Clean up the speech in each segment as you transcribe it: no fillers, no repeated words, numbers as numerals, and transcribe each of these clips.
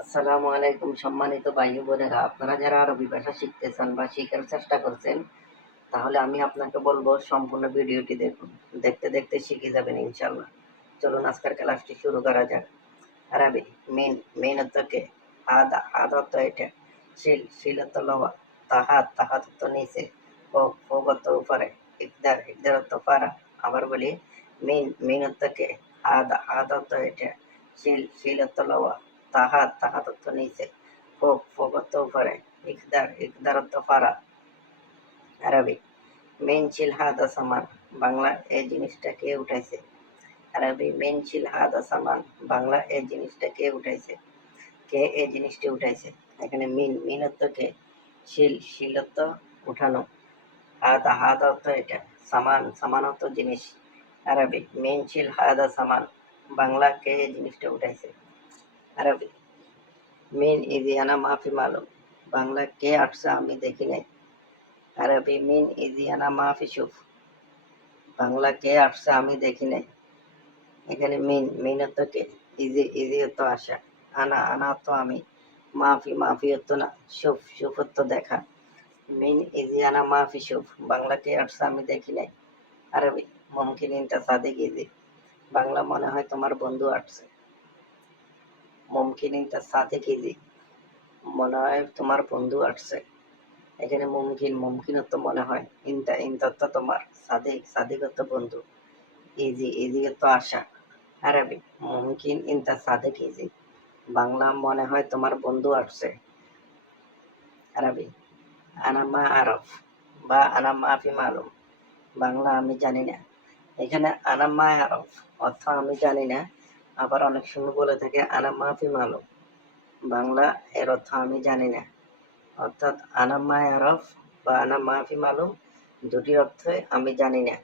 আসসালামু আলাইকুম সম্মানিত ভাই ও বোনেরা, আপনারা যারা আরবি ভাষা শিখতে চান বা শেখার চেষ্টা করছেন, তাহলে আমি আপনাকে বলবো সম্পূর্ণ ভিডিওটি দেখুন। দেখতে দেখতে শিখে যাবেন ইনশাল্লাহ। চলুন আজকের ক্লাসটি শুরু করা যাক। আরবি মিন, মিন অর্থ কে, আদা, আদা অর্থ এটা, শিল, শিল অর্থ লোহা, তাহাত, তাহাত অর্থ নিচে, ফোক, ফোক অর্থ উপরে, ইকদার, ইকদার অর্থ পারা। আবার বলি, মিন, মিন অর্থ কে, আদা, আদা অর্থ এটা, শিল, শিল অর্থ লোহা, তাহাত, তাহাত অর্থ নিচে, ফোক, ফোক অর্থ উপরে, ইকদার, ইকদার অর্থ পারা। আরবি মেন চিল হাদা সামান, বাংলা এই জিনিসটা কে উঠাইছে। আরবি মেন চিল হাদা সামান, বাংলা এই জিনিসটা কে উঠাইছে। কে এই জিনিসটি উঠাইছে। এখানে মিন, মিন অর্থ কে, শিল, শিল অর্থ উঠানো, হাদা, হাদা অর্থ এটা, সামান, সামান অর্থ জিনিস। আরবি মেন চিল হাদা সামান, বাংলা কে এই জিনিসটা উঠাইছে। আরবি মিন ইজি আনা মাফি মালুম, বাংলা কে আটছে আমি দেখি নাই। আরবি মিন ইজি আনা মাফি শুফ, বাংলা কে আসছে আমি দেখি নাই। এখানে মিন, মিন অর্থ কে, ইজি, ইজি অর্থ আসা, আনা, আনা অর্থ আমি, মাফি, মাফি অর্থ না, শুফ, শুফ অর্থ দেখা। মিন ইজি আনা মাফি শুফ, বাংলা কে আসছে আমি দেখি নাই। আরবি মুমকিন ইনটা সাদিক ইজি, বাংলা মনে হয় তোমার বন্ধু আসছে। মুমকিন ইনটা সাদিক ইজি, মনে হয় তোমার বন্ধু আসছে। এখানে মুমকিন, মুমকিন অর্থ মনে হয়, ইনটা, ইনটা অর্থ তোমার, সাদিক, সাদিক অর্থ বন্ধু, ইজি, ইজি অর্থ আশা। আরবি মুমকিন ইনতা সাদেক ইজি, বাংলা মনে হয় তোমার বন্ধু আসছে। আরবি আনা মা আরফ বা আনা মাফি মালুম, বাংলা আমি জানি না। এখানে আনা মা আরফ অর্থ আমি জানি না, আবার অনেক সময় বলে থাকে আনা মাফি মালুম, বাংলা এর অর্থ আমি জানি না। অর্থাৎ আনা মা আরফ বা আনা মাফি মালুম দুটির অর্থই আমি জানি না।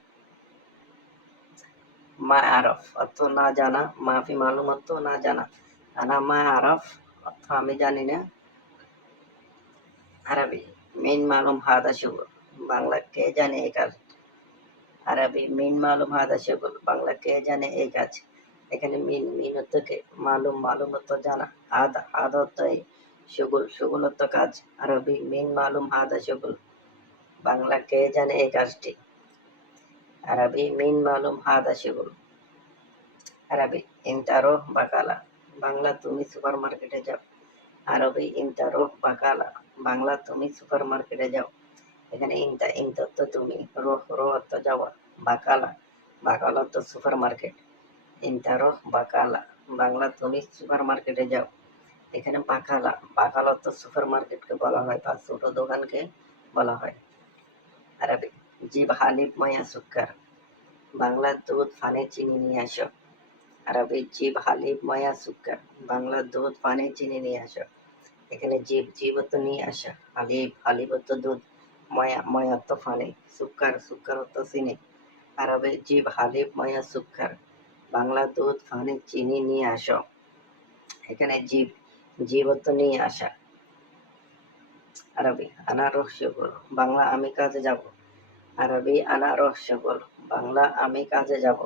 মা আরফ অর্থ না জানা, মাফি মালুম অর্থ না জানা। আনা মা আরফ অর্থ আমি জানি না। আরবি মিন মালুম হাদা শুগল, বাংলা কে জানে এই কাজ। আরবি মিন মালুম হাদা শুগল, বাংলা কে জানে এই কাজ। এখানে মিন, মিন অর্থ কে, মালুম, মালুম অর্থ জানা, হাদা, হাদা অর্থ এই, শুগল, শুগল অর্থ কাজ। আরবি মিন মালুম হাদা শুগল, বাংলা কে জানে এই কাজটি। আরবি মিন মালুম হাদা শুগল। আরবি ইন্তারো বাকালা, বাংলা তুমি সুপার মার্কেটে যাও। আরবি ইন্তারো বাকালা, বাংলা তুমি সুপার মার্কেটে যাও। এখানে ইন্তা, ইন্তা অর্থ তুমি, রোহ, রোহ অর্থ যাওয়া, বাকালা, বাকালা অর্থ সুপার মার্কেট, ইন্তারো বাকালা, বাংলা তুমি সুপার মার্কেটে যাও। এখানে বাকালা, বাকালা অর্থ সুপার মার্কেটকে বলা হয় বা ছোট দোকানকে বলা হয়। আরবি জিব হালিব মায়া সুক্কার, বাংলা দুধ, পানি, চিনি নিয়ে আসো। আরবি জিব হালিব মায়া সুক্কার, বাংলা দুধ, পানি, চিনি নিয়ে আসো। এখানে জিব, জিব অর্থ নিয়ে আসা, হালিব, হালিব অর্থ দুধ, ময়া, ময়া অর্থ পানি, সুক্কার, সুক্কার অর্থ চিনি। আরবে জিব হালিব ময়া সুক্কার, বাংলা দুধ, পানি, চিনি নিয়ে আসো। এখানে জিব, জিব অর্থ নিয়ে আসা। আরবি আনারস সকল, বাংলা আমি কাজে যাব। আরবি আনারস সকল, বাংলা আমি কাজে যাব।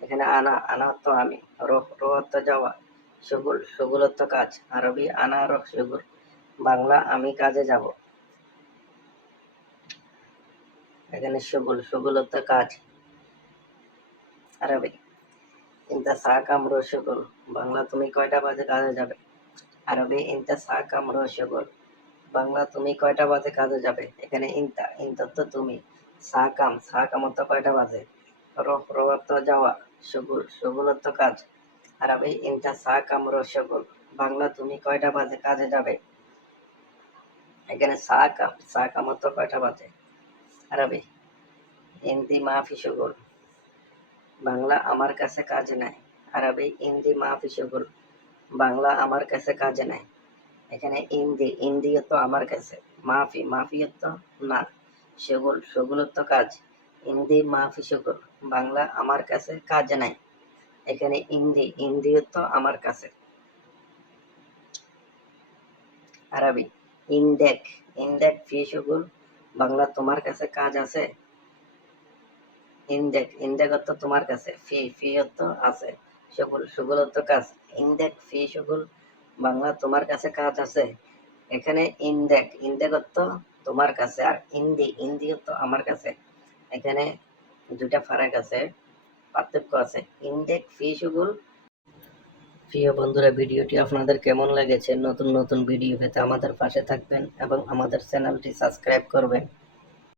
এখানে আনা, আনা অর্থ আমি, রোহ, রোহ অর্থ যাওয়া, সগুল, সগুল অর্থ কাজ। আরবি আনারস সগুল, বাংলা আমি কাজে যাব। এখানে সগুল, সগুল অর্থ কাজ। আরবি ইনতা সা কামরো সগুল, বাংলা তুমি কয়টা বাজে কাজে যাবে। আরবি ইনতা সা কামরো সগুল, বাংলা তুমি কয়টা বাজে কাজে যাবে। এখানে ইনতা, ইনতা অর্থ তুমি, সা কাম, সা কাম অর্থ কয়টা বাজে, রোহ, রোহ অর্থ যাওয়া, সগুল, সগুল অর্থ কাজ। আরবি ইনতা সা কামরো সগুল, বাংলা তুমি কয়টা বাজে কাজে যাবে। এখানে সা কাম অর্থ কয়টা বাজে। আরবি ইন্দি মাফি সগুল, বাংলা আমার কাছে কাজ নাই। আরবি ইন্দি মাফি সগুল, বাংলা আমার কাছে কাজ নাই। এখানে ইন্দি, ইন্দি অর্থ আমার কাছে, মাফি, মাফি অর্থ না, সগুল, সগুল অর্থ কাজ। ইন্দি মাফি সগুল, বাংলা আমার কাছে কাজ নাই। এখানে ইন্দি, ইন্দি অর্থ আমার কাছে। আরবি ইনদেক, ইনদেক ফি সগুল, বাংলা তোমার কাছে কাজ আছে। ইনদেক, ইনদেক অর্থ তোমার কাছে, ফি, ফি অর্থ আছে, সগুল, সগুল অর্থ কাজ। ইনদেক ফি সগুল, বাংলা তোমার কাছে কাজ আছে। এখানে ইনডেক, ইনডেক অর্থ তোমার কাছে, আর ইন্দি, ইন্দি অর্থ আমার কাছে। এখানে দুটা ফারাক আছে, পার্থক্য আছে। ইনডেক ফি সুগুল। প্রিয় বন্ধুরা, ভিডিওটি আপনাদের কেমন লেগেছে? নতুন নতুন ভিডিও পেতে আমাদের পাশে থাকবেন এবং আমাদের চ্যানেলটি সাবস্ক্রাইব করবেন।